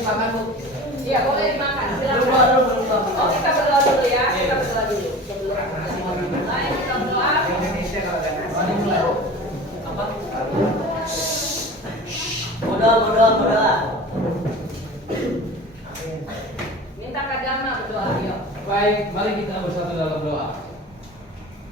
dimakan, Bu? Iya, boleh dimakan. Silakan. Berdoa. Oh, kita berdoa dulu ya. Kita berdoa dulu. Sebelum mulai, kita berdoa. Indonesia kalau ada nasi. Apa? Berdoa. Minta Kadama berdoa, yuk. Baik, mari kita bersatu dalam doa.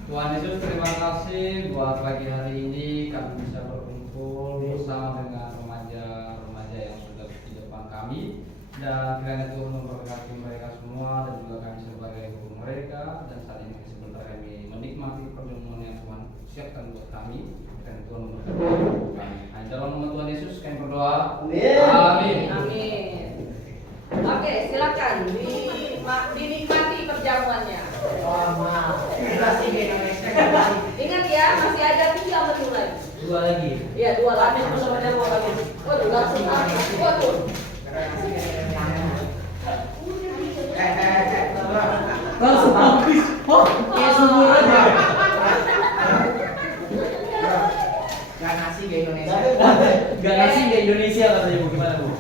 Tuhan Yesus, terima kasih buat pagi hari ini kami bisa berkumpul bersama dengan remaja-remaja yang sudah di depan kami, dan kiranya Tuhan memberkati mereka semua dan juga kami sebagai guru mereka, dan saat ini sebentar kami menikmati perjamuan yang Tuhan siapkan buat kami. Kiranya Tuhan memberkati kami. Nah, dalam nama Tuhan Yesus kami berdoa. Amin. Amin. Oke, silakan dinikmati perjamuannya. Nasi ke Indonesia. Ingat ya, masih ada 3 menu lagi. 2 lagi. Iya, 2 lagi. Habis bersama dia mau lagi. Waduh, langsung habis. Waduh. Langsung habis. Oh, kayak sumur aja. Gak nasi ke Indonesia. Gak nasi ke Indonesia katanya, Bu. Gimana, Bu?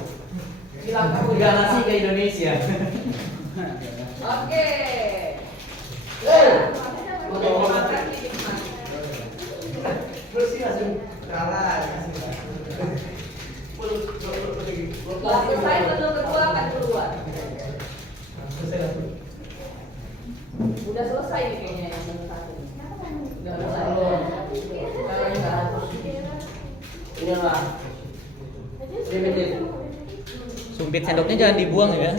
Silakan, Bu. Gak nasi ke Indonesia. Oke. Makan dinikmati. Bersih langsung. Kalah. Setelah selesai menu kedua akan keluar. Udah selesai nih kayaknya yang menu 1. Udah selesai. Ini lah. Sumpit sendoknya jangan dibuang ya.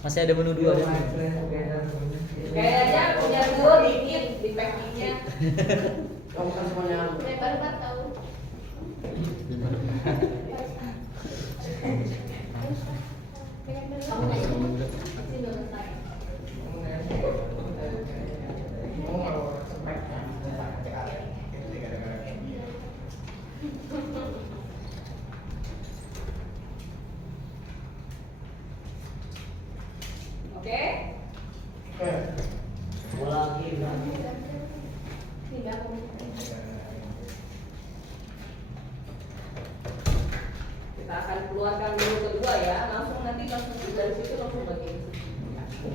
Masih ada menu 2 deh. Kayaknya punya dua dikit di packingnya. Kamu kan semuanya. Lebar tahu. Oke? Kita akan keluarkan menu kedua ya. Langsung nanti dari situ langsung bagi.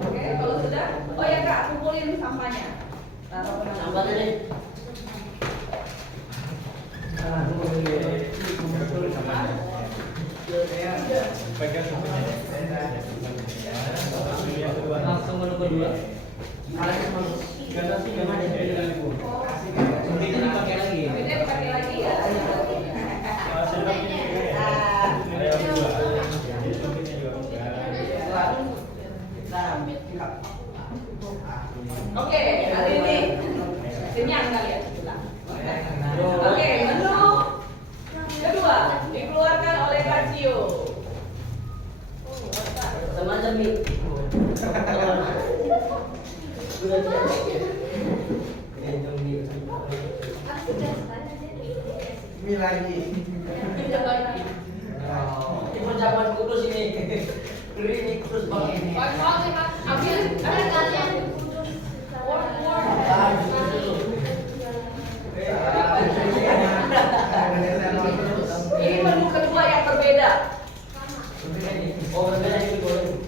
Oke, kalau sudah. Oh ya Kak, kumpulin sampahnya. Taruh kemana? Sampahnya nih. Langsung menu kedua. Sumpitnya dipakai lagi. Ini dipakai lagi ya. Oke, hari ini kenyang kalian. Oke, menu kedua dikeluarkan oleh Kak Cio. Semacam mie. Mie lagi. Ini perjamuan kudus ini. Ini kudus banget ini. Ini menu kedua yang berbeda. Oh, berbeda ini boleh.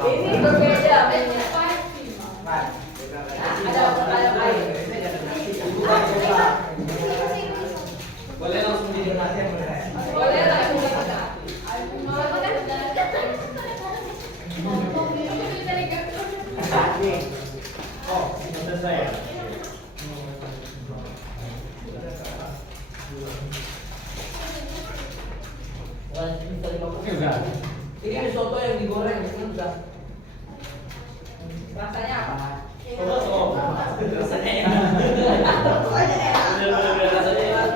Ini berbeda menunya. Ada air. Boleh langsung dinikmati. Boleh langsung dinikmati. Oh, sudah selesai ya? Ini soto yang digoreng, ini udah. Rasanya apa? Rasanya enak. Rasanya enak.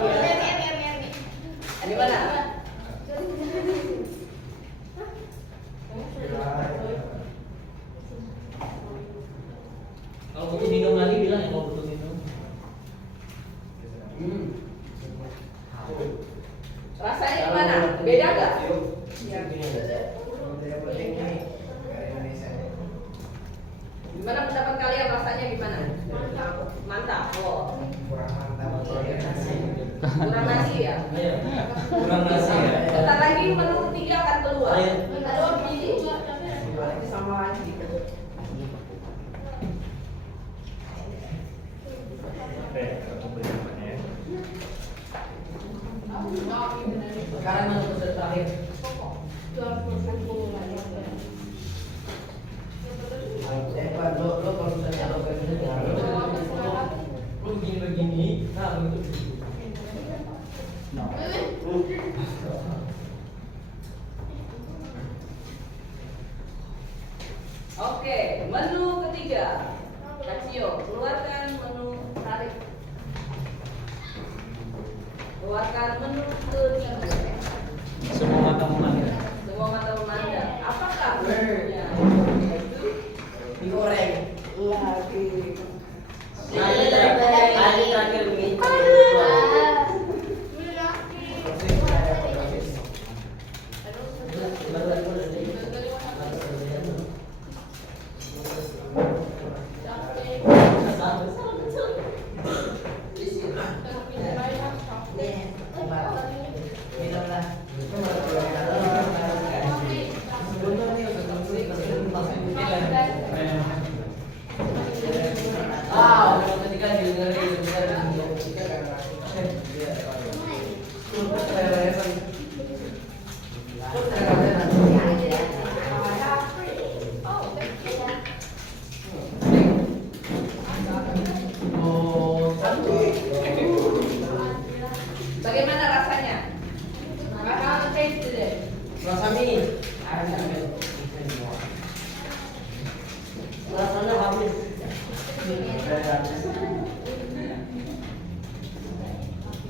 Di mana? Kalau butuh minum lagi bilang ya kalau butuh minum. Rasanya gimana? Beda nggak? Yang penting ini dari Indonesia. Gimana pendapat kalian, rasanya gimana? Mantap. Oh, Kurang mantap. kurang nasi ya? Kurang nasi ya. Bentar lagi menu ketiga akan keluar. Ayo. Ada ini sama lagi. Sekarang menu terakhir. Pak, lo kalau misalnya lo kayak gini, lo begini, nah begitu. Oke, menu ketiga. Kasio, keluarkan menu tarik. Keluarkan menu ketiga. Semua mata memandang. Semua mata memandang. Apakah menunya? Digoreng. Lagi. Terakhir begini. Bagaimana rasanya? Rasa mie. Rasanya habis.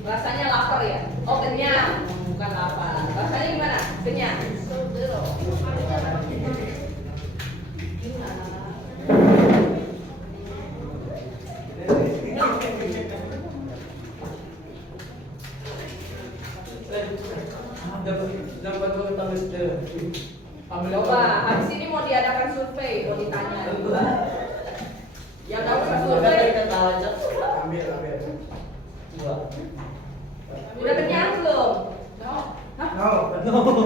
Rasanya lapar ya? Oh, kenyang. Bukan lapar. Rasanya gimana? Kenyang. Dapat tahu Coba, habis ini mau diadakan survei, mau ditanya. Yang tahu survei, Ambil. udah kenyang belum? Hah? No.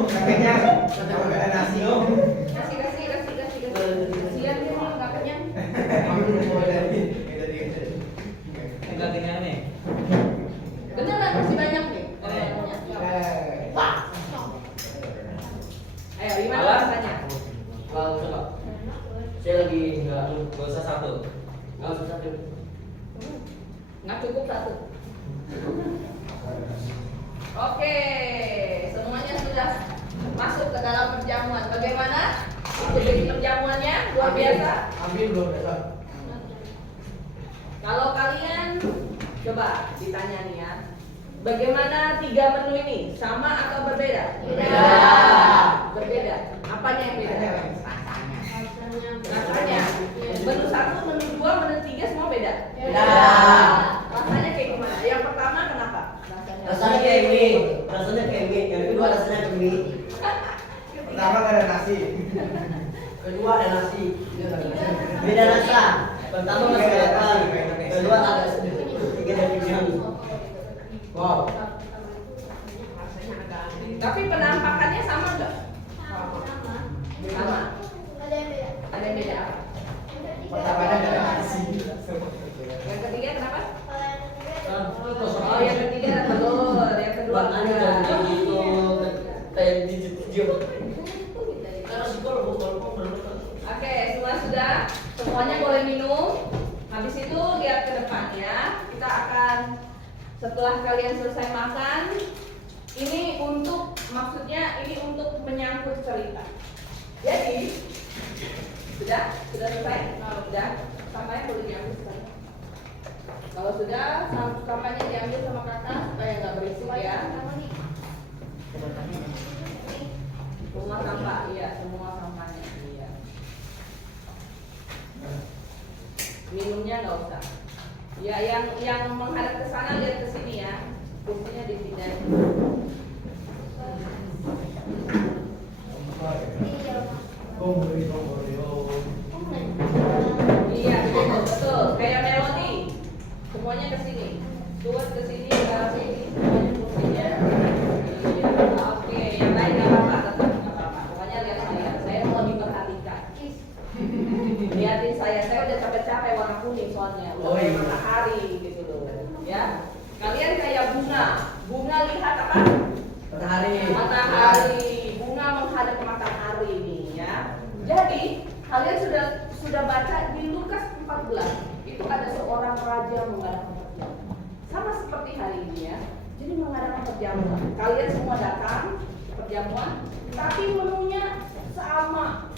Kayaknya sama nggak ada nasi. Kasih. Kasihan dia nggak kenyang. Ambil dari. Enggak kenyang nih. Beneran masih banyak nih. Ayo, gimana rasanya? Kalau coba. Saya lagi nggak usah satu. Nggak usah satu. Nggak cukup satu. Oke, semuanya sudah masuk ke dalam perjamuan. Bagaimana? Jadi perjamuannya luar biasa. Ambil belum besok. Kalau kalian coba ditanya nih ya, bagaimana 3 menu ini? Sama atau berbeda? Berbeda. Apanya yang beda? Rasanya. Menu 1, menu 2, menu 3 semua beda. Rasanya kayak gimana? Yang pertama kenapa? Rasanya kayak mie. Yang kedua rasanya kayak mie. Pertama nggak ada nasi. Kedua ada nasi. Beda rasa. Pertama masih apa? Kedua agak sedikit. Tiga dari kenyang. Wow. Tapi penampakannya sama nggak? Sama. Ada yang beda apa? Pertamanya nggak ada nasi. Yang ketiga kenapa? Oh, yang ketiga telur. Yang kedua enggak. Oke, semua sudah. Semuanya boleh minum. Habis itu lihat ke depan ya. Kita akan setelah kalian selesai makan, ini untuk maksudnya ini untuk menyangkut cerita. Jadi sudah selesai? Sudah. Sampahnya boleh diambil sekarang. Kalau sudah, sampahnya diambil sama kakak supaya nggak berisik ya. Semua sampah, iya, semua sampahnya. Iya. Minumnya nggak usah. Ya, yang menghadap ke sana lihat ke sini ya. Kursinya dipindahin. Iya, betul. Kayak melodi. Semuanya ke sini. Stuart ke sini, ke sini. Semuanya kursinya. Iya. Oke, yang lain nggak apa-apa, tetap nggak apa-apa. Pokoknya lihat saya mau diperhatikan. Lihatin saya udah capek-capek warna kuning soalnya. Udah kayak matahari gitu loh. Ya. Kalian kayak bunga lihat apa? Matahari. Bunga menghadap matahari nih ya. Jadi kalian sudah baca di Lukas 14 itu ada seorang raja mengadakan perjamuan sama seperti hari ini ya. Jadi mengadakan perjamuan. Kalian semua datang perjamuan, tapi menunya sama.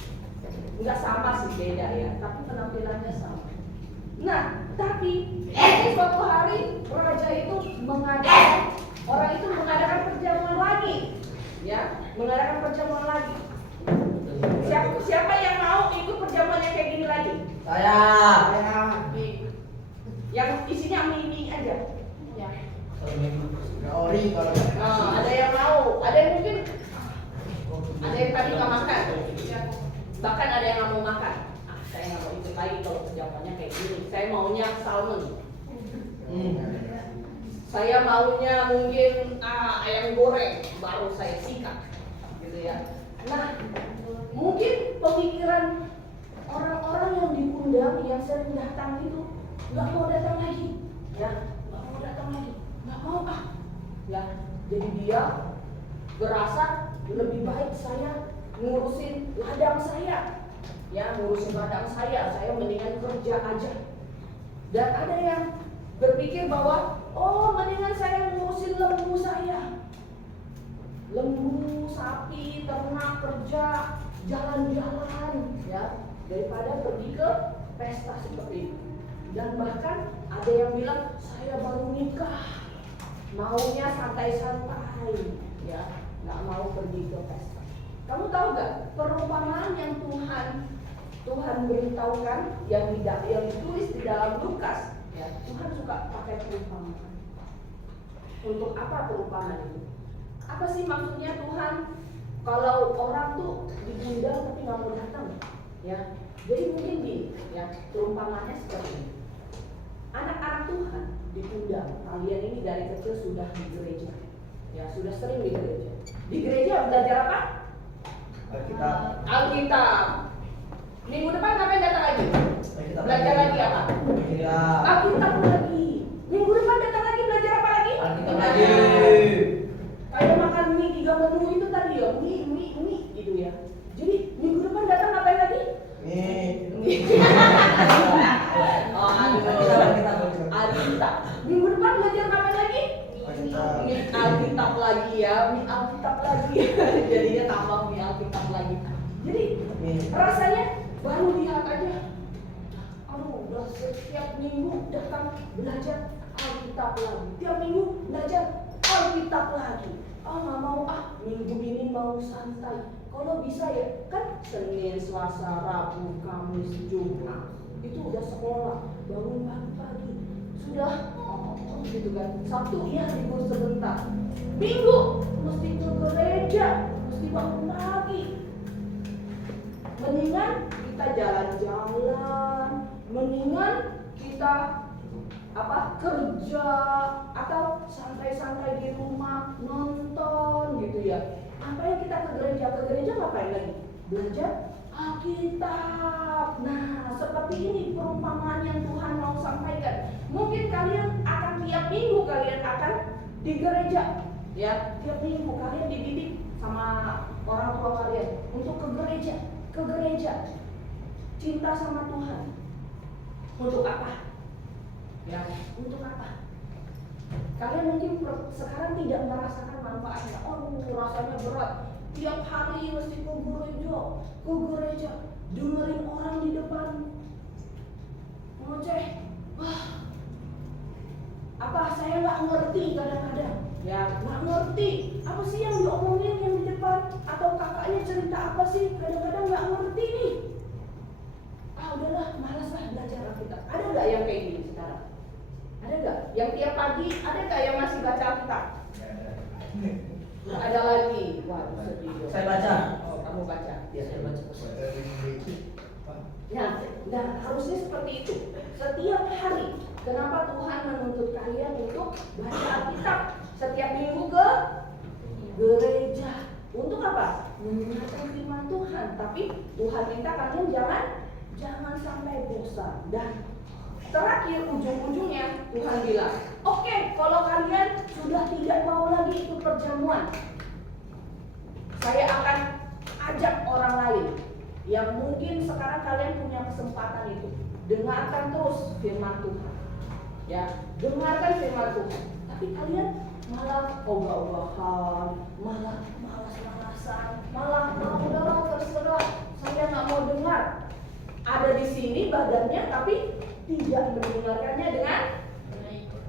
Enggak sama sih, beda ya, tapi penampilannya sama. Nah, tapi suatu hari raja itu mengadakan perjamuan lagi, ya, mengadakan perjamuan lagi. Siapa yang mau ikut perjamuan yang kayak gini lagi? Saya. Yang isinya mie aja. Ya. Ori kalau Ada yang mau, ada yang mungkin, ada yang tadi nggak makan. Bahkan ada yang nggak mau makan. Saya nggak mau ikut lagi kalau perjamuannya kayak gini. Saya maunya salmon. Saya maunya mungkin ayam goreng, baru saya sikat, gitu ya. Nah, mungkin pemikiran orang-orang yang diundang, yang sering datang itu nggak mau datang lagi, ya, nggak mau datang lagi, nggak mau ya. Jadi dia berasa lebih baik saya ngurusin ladang saya, ya, ngurusin ladang saya mendingan kerja aja. Dan ada yang berpikir bahwa mendingan saya ngurusin lembu saya. Lembu, sapi, ternak, kerja, jalan-jalan, ya, daripada pergi ke pesta seperti itu. Dan bahkan ada yang bilang saya baru nikah, maunya santai-santai, ya, nggak mau pergi ke pesta. Kamu tahu gak perumpamaan yang Tuhan beritahukan yang ditulis di dalam Lukas, ya, Tuhan suka pakai perumpamaan. Untuk apa perumpamaan itu? Apa sih maksudnya Tuhan kalau orang tuh diundang tapi nggak mau datang, ya? Jadi mungkin perumpamaannya seperti ini. Anak-anak Tuhan diundang. Kalian ini dari kecil sudah di gereja, ya, sudah sering di gereja. Di gereja belajar apa? Alkitab. Minggu depan ngapain datang lagi? Belajar lagi apa? Alkitab lagi. Minggu depan datang lagi belajar apa lagi? Alkitab lagi. Kayak makan mie 3 menu itu tadi ya, mie gitu ya. Jadi minggu depan datang ngapain lagi? Alkitab. Minggu depan belajar ngapain lagi? Alkitab lagi ya, Alkitab lagi. Jadinya tambah Alkitab lagi. Jadi rasanya baru lihat aja. Udah setiap minggu datang belajar Alkitab lagi. Tiap minggu belajar Alkitab lagi. Nggak mau minggu ini mau santai. Kalau bisa ya, kan Senin, Selasa, Rabu, Kamis, Jumat itu udah sekolah, bangun pagi-pagi, sudah gitu kan. Sabtu ya libur sebentar. Minggu mesti ke gereja, mesti bangun pagi. Mendingan kita jalan-jalan, mendingan kita kerja atau santai-santai di rumah nonton gitu ya. Ngapain kita ke gereja? Ke gereja ngapain lagi? Belajar Alkitab. Nah, seperti ini perumpamaan yang Tuhan mau sampaikan. Mungkin kalian akan tiap minggu kalian akan di gereja, ya. Tiap minggu kalian dididik sama orang tua kalian untuk ke gereja, cinta sama Tuhan. Untuk apa? Ya, untuk apa? Kalian mungkin sekarang tidak merasakan manfaatnya. Rasanya berat. Tiap hari mesti ke gereja, dengerin orang di depan ngoceh. Saya nggak ngerti kadang-kadang. Ya, nggak ngerti. Apa sih yang diomongin yang di depan? Atau kakaknya cerita apa sih? Kadang-kadang nggak ngerti nih. Udahlah, malas lah belajar Alkitab. Ada nggak yang kayak gini sekarang? Ada nggak? Yang tiap pagi, ada nggak yang masih baca Alkitab? Nggak ada lagi. Wah, sedih. Saya baca. Kamu baca. Ya, saya baca. Nah, harusnya seperti itu. Setiap hari, kenapa Tuhan menuntut kalian untuk baca Alkitab setiap minggu ke gereja? Untuk apa? Mendengarkan firman Tuhan. Tapi Tuhan minta kalian jangan sampai bosan. Dan terakhir ujung-ujungnya Tuhan bilang, oke, kalau kalian sudah tidak mau lagi ikut perjamuan, saya akan ajak orang lain yang mungkin sekarang kalian punya kesempatan itu. Dengarkan terus firman Tuhan. Ya, dengarkan firman Tuhan. Tapi kalian malah ogah-ogahan, malah malas-malasan, malah udahlah terserah, saya nggak mau dengar. Ada di sini badannya tapi tidak mendengarkannya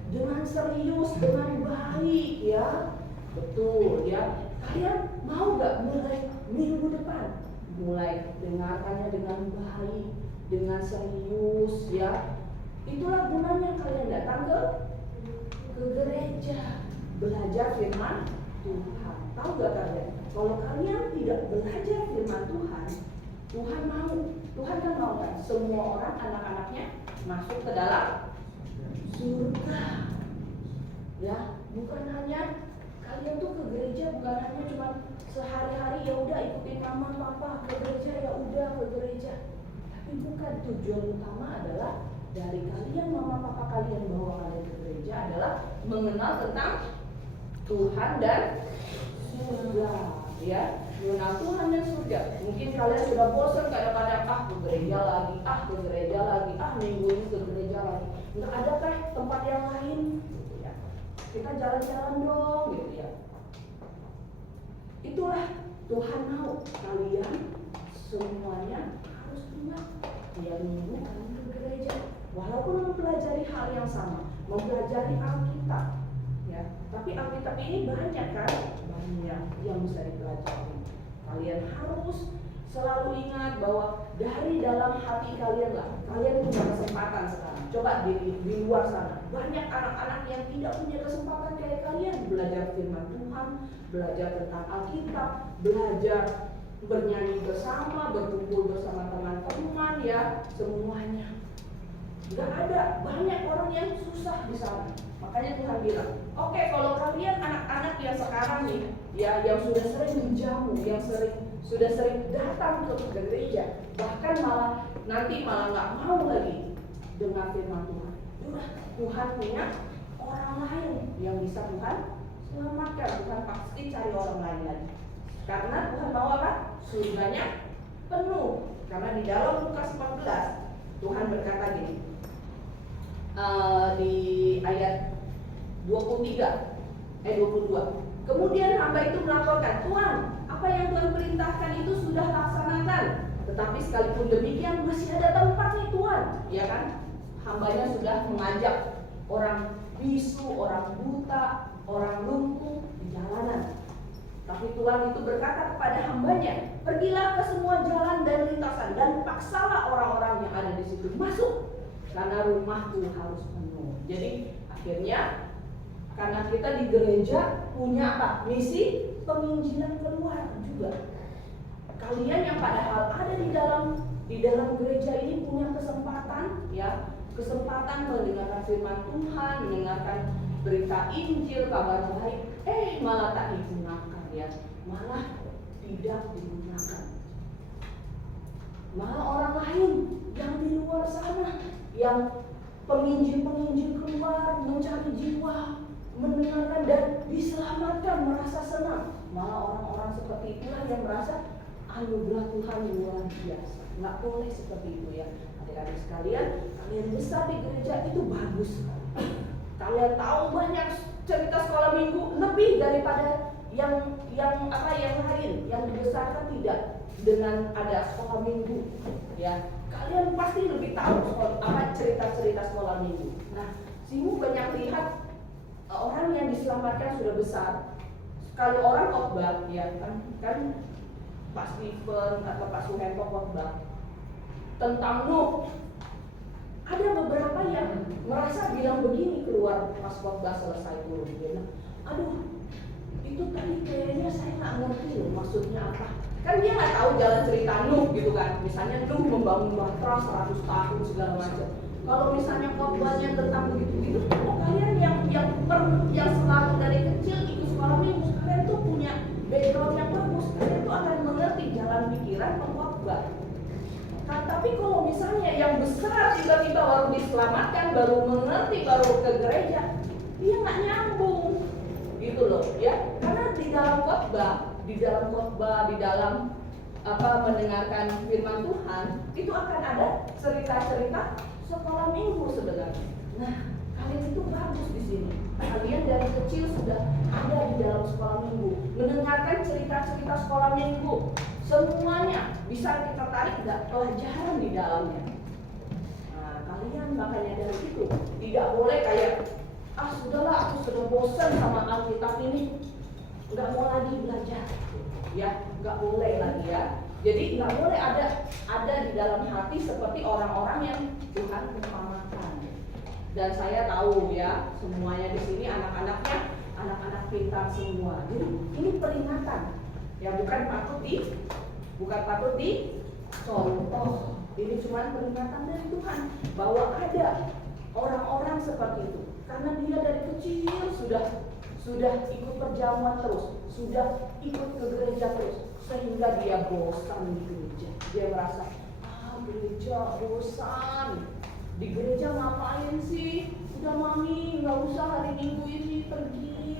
dengan serius, dengan baik, ya. Betul, ya. Kalian mau nggak mulai minggu depan mulai dengarkannya dengan baik, dengan serius, ya. Itulah gunanya kalian datang ke gereja, belajar firman Tuhan. Tahu gak kalian? Kalau kalian tidak belajar firman Tuhan, Tuhan kan mau kan semua orang, anak-anaknya masuk ke dalam surga. Ya, bukan hanya kalian tuh ke gereja bukan hanya cuma sehari-hari ya udah ikutin mama papa ke gereja ya udah ke gereja. Tapi bukan, tujuan utama adalah dari kalian mama papa kalian bawa kalian ke gereja adalah mengenal tentang Tuhan dan surga, ya. Mengenal Tuhan dan surga. Mungkin kalian sudah bosan kadang-kadang ke gereja lagi, minggu ini ke gereja lagi. Nggak adakah tempat yang lain? Gitu ya. Kita jalan-jalan dong, gitu ya. Itulah Tuhan mau kalian semuanya harus ingat tiap minggu kalian ke gereja. Walaupun mempelajari hal yang sama, mempelajari Alkitab, ya. Tapi Alkitab ini banyak kan, banyak yang bisa dipelajari. Kalian harus selalu ingat bahwa dari dalam hati kalian lah, kalian punya kesempatan sekarang. Coba di luar sana, banyak anak-anak yang tidak punya kesempatan kayak kalian belajar firman Tuhan, belajar tentang Alkitab, belajar bernyanyi bersama, berkumpul bersama teman-teman, ya, semuanya. Gak ada, banyak orang yang susah di sana. Makanya Tuhan bilang, oke, kalau kalian anak-anak yang sekarang nih, ya, yang sudah sering menjamu, yang sudah sering datang ke gereja, bahkan nanti malah nggak mau lagi dengar firman Tuhan. Tuhan punya orang lain yang bisa Tuhan selamatkan. Tuhan pasti cari orang lain lagi. Karena Tuhan mau apa? Surganya penuh. Karena di dalam Lukas 14 Tuhan berkata gini, di ayat 22. Kemudian hamba itu melaporkan, Tuhan, apa yang Tuhan perintahkan itu sudah laksanakan. Tetapi sekalipun demikian masih ada tempat nih Tuhan, ya kan? Hambanya sudah mengajak orang bisu, orang buta, orang lumpuh di jalanan. Tapi Tuhan itu berkata kepada hambanya, pergilah ke semua jalan dan lintasan dan paksalah orang-orang yang ada di situ masuk, karena rumahku harus penuh. Jadi akhirnya karena kita di gereja punya apa? Misi penginjilan keluar juga. Kalian yang padahal ada di dalam gereja ini punya kesempatan, ya, kesempatan mendengarkan firman Tuhan, mendengarkan berita Injil, kabar baik, malah tak digunakan, ya, malah tidak digunakan. Malah orang lain yang di luar sana, yang penginjil keluar mencari jiwa, mendengarkan dan diselamatkan, merasa senang. Malah orang-orang seperti itulah yang merasa anugerah Tuhan luar biasa. Nggak boleh seperti itu, ya. Adik-adik sekalian, kalian besar di gereja itu bagus. Kalian tahu banyak cerita sekolah minggu lebih daripada yang lain, yang dibesarkan tidak dengan ada sekolah minggu, ya. Kalian pasti lebih tahu cerita-cerita sekolah minggu. Nah, Simu banyak lihat orang yang diselamatkan sudah besar. Sekali orang khotbah, ya kan Pak Steven atau Pak Suhento khotbah tentang Nuh. Ada beberapa yang merasa bilang begini keluar pas khotbah selesai turun, dia bilang, aduh, itu tadi kayaknya saya nggak ngerti loh maksudnya apa. Kan dia nggak tahu jalan cerita Nuh gitu kan. Misalnya Nuh membangun bahtera 100 tahun segala macam. Kalau misalnya khotbahnya tentang begitu-begitu, oh kalian yang selalu dari kecil ikut sekolah minggu, kalian tuh punya background yang bagus, kalian tuh akan mengerti jalan pikiran pengkhotbah. Nah, tapi kalau misalnya yang besar tiba-tiba baru diselamatkan, baru mengerti, baru ke gereja, dia nggak nyambung, gitu loh, ya. Karena di dalam khotbah, di dalam mendengarkan firman Tuhan, itu akan ada cerita-cerita sekolah minggu sebenarnya. Nah, kalian itu bagus di sini. Kalian dari kecil sudah ada di dalam sekolah minggu, mendengarkan cerita-cerita sekolah minggu. Semuanya bisa kita tarik nggak pelajaran di dalamnya. Nah, kalian makanya dari situ tidak boleh kayak sudahlah aku sudah bosan sama Alkitab ini, nggak mau lagi belajar, ya nggak boleh lagi ya. Jadi nggak boleh ada di dalam hati seperti orang-orang yang Tuhan umpamakan. Dan saya tahu ya semuanya di sini anak-anaknya anak-anak pintar semua. Jadi ini peringatan ya, bukan patut dicontoh. Ini cuma peringatan dari Tuhan bahwa ada orang-orang seperti itu. Karena dia dari kecil sudah ikut perjamuan terus, sudah ikut ke gereja terus, sehingga dia bosan di gereja. Dia merasa, gereja bosan. Di gereja ngapain sih? Udah mami, nggak usah hari Minggu ini pergi.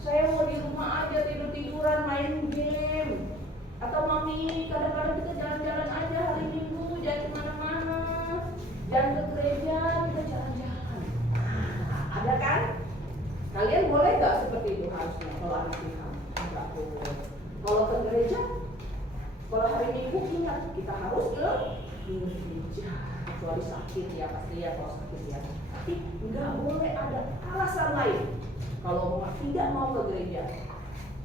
Saya mau di rumah aja tidur-tiduran main game. Atau mami, kadang-kadang kita jalan-jalan aja hari Minggu, jangan kemana-mana. Jangan ke gereja, kita jalan-jalan. Ada kan? Kalian boleh nggak seperti itu harusnya kalau anak Tuhan? Enggak boleh. Kalau ke gereja, kalau hari Minggu ingat kita harus ke gereja. Kecuali sakit ya pasti ya, kalau sakit ya. Tapi nggak boleh ada alasan lain. Kalau tidak mau ke gereja,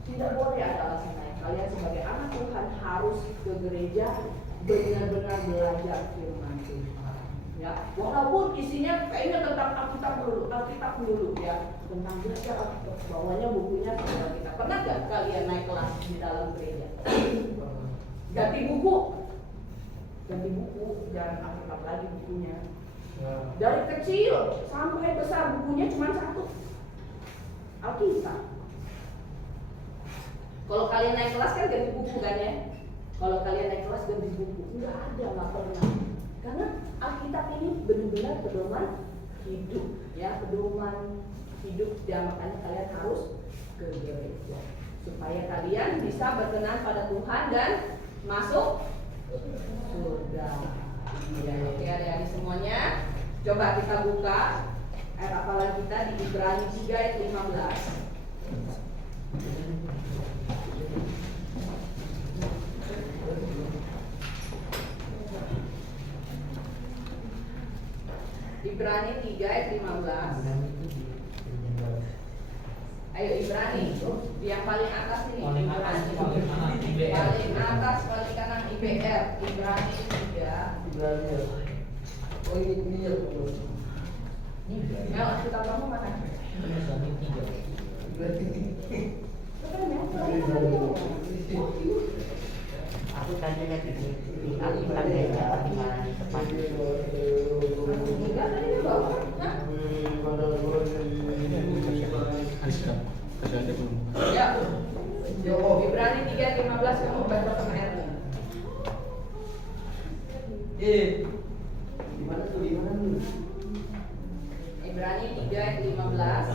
tidak boleh ada alasan lain. Kalian sebagai anak Tuhan harus ke gereja, benar-benar belajar firman Tuhan. Ya, walaupun isinya kayaknya tentang Alkitab dulu ya, tentang belajar Alkitab. Bawahnya bukunya tentang Alkitab. Pernah nggak kalian naik kelas di dalam gereja? Ganti buku, jangan Alkitab lagi bukunya. Dari kecil sampai besar bukunya cuma satu, Alkitab. Kalau kalian naik kelas kan ganti buku kan ya? Kalau kalian naik kelas ganti buku, nggak pernah. Karena Alkitab ini benar-benar pedoman hidup, ya pedoman hidup. Ya makanya kalian harus ke gereja supaya kalian bisa berkenan pada Tuhan dan masuk surga. Ya, oke adik-adik semuanya, coba kita buka ayat hafalan kita di Ibrani 3 ayat 15. Ibrani 3 ayat 15. Ayo Ibrani, yang paling atas ini. Paling atas, paling kanan IBR. Paling atas, paling kanan IBR. Ibrani 3. Oh ini ya. Mel, kita kamu mana? Aku tadi lihat di Alkitab ya, pertimbangan di depan. Ya, Ibrani 3:15 kamu baca sama ayatnya. Di mana tuh? Ibrani 3 ayat 15.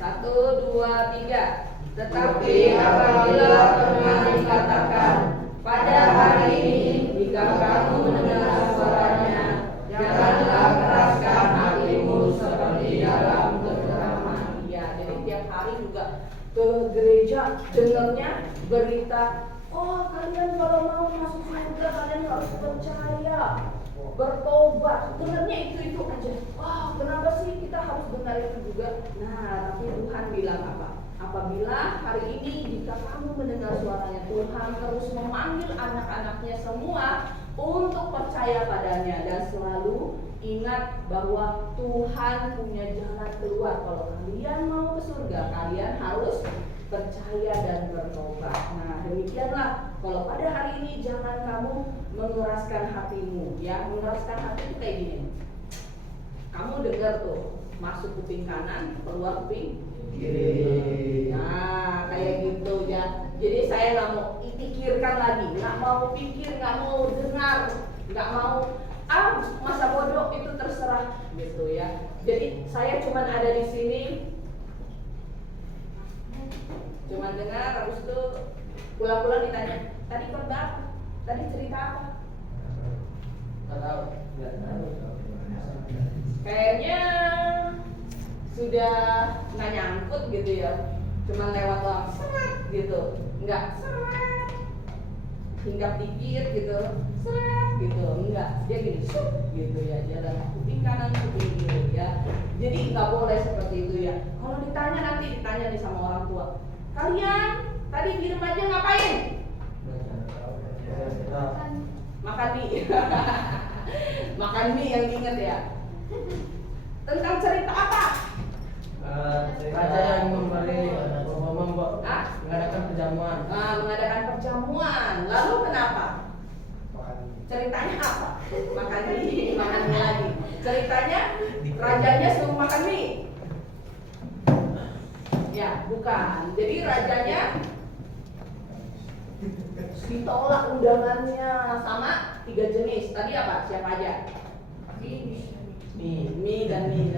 1, 2, 3. Tetapi apabila firman dikatakan, pada hari ini jika kamu mendengar suaranya, janganlah keraskan hatimu seperti dalam kegeraman. Ya, jadi tiap hari juga ke gereja dengarnya berita, oh kalian kalau mau masuk surga kalian harus percaya, bertobat. Dengarnya itu aja. Wah, kenapa sih kita harus dengar itu juga? Nah, tapi Tuhan bilang apa? Apabila hari ini jika kamu mendengar suaranya, Tuhan terus memanggil anak-anaknya semua untuk percaya padanya dan selalu ingat bahwa Tuhan punya jalan keluar. Kalau kalian mau ke surga, kalian harus percaya dan bertobat. Nah, demikianlah kalau pada hari ini jangan kamu mengeraskan hatimu, ya. Mengeraskan hati itu kayak gini. Kamu dengar tuh, masuk kuping kanan, keluar kuping Kiri. nah, kayak gitu ya. Jadi saya nggak mau pikirkan lagi, nggak mau pikir, nggak mau dengar, nggak mau masa bodoh itu terserah gitu ya. Jadi saya cuman ada di sini, cuman dengar, habis itu pulang-pulang ditanya, tadi khotbah apa? Tadi cerita apa? Nggak tahu. Kayaknya sudah nggak nyangkut gitu ya, cuman lewat doang, seret gitu, nggak seret, hinggap dikit gitu, seret gitu, enggak, dia gini, sup gitu ya, jalan kuping kanan kuping kiri ya. Jadi nggak boleh seperti itu ya. Kalau ditanya nanti ditanya nih sama orang tua, kalian tadi di remaja ngapain? Makan mie. Makan mie yang diinget ya. Tentang cerita apa? Raja yang mengadakan perjamuan. Mengadakan perjamuan. Lalu kenapa? Ceritanya apa? Makan mie lagi. Ceritanya rajanya suruh makan mie. Ya, bukan. Jadi rajanya ditolak undangannya sama 3 jenis. Tadi apa? Siapa aja? Mie dan mie.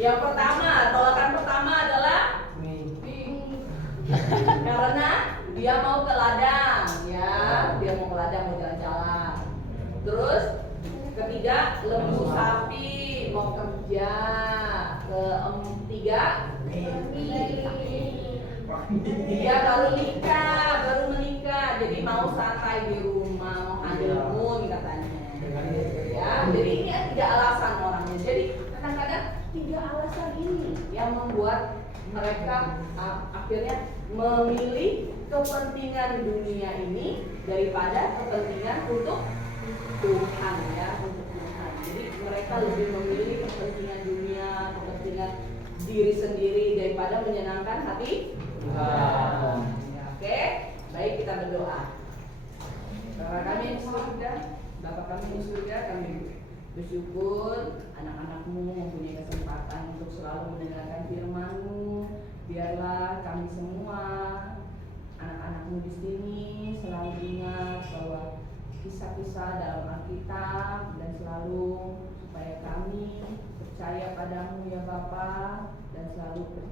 Yang pertama, tolakan pertama adalah karena dia mau ke ladang, ya, dia mau ke ladang, mau jalan-jalan. Terus ketiga, lembu sapi, mau kerja. Ketiga, dia baru menikah, jadi mau santai di rumah, mau honeymoon katanya. Ya, jadi ini 3 alasan orangnya. Jadi kadang-kadang 3 alasan ini yang membuat mereka akhirnya memilih kepentingan dunia ini daripada kepentingan untuk Tuhan, ya, untuk Tuhan. Jadi mereka lebih memilih kepentingan dunia, kepentingan diri sendiri daripada menyenangkan hati Tuhan. Ya, oke, baik, kita berdoa. Bapa kami di surga, Bapa kami di surga, kami bersyukur anak-anak-Mu mempunyai kesempatan untuk selalu mendengarkan firman-Mu. Biarlah kami semua, anak-anak-Mu di sini, selalu ingat bahwa kisah-kisah dalam Alkitab, dan selalu supaya kami percaya padamu ya Bapa, dan selalu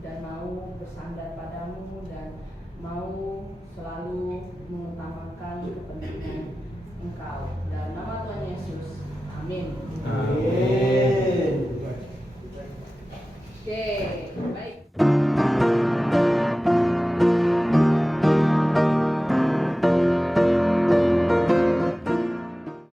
dan mau bersandar padamu, dan mau selalu mengutamakan kepentingan Engkau. Dalam nama Tuhan Yesus, amin. Amin. Oke, baik.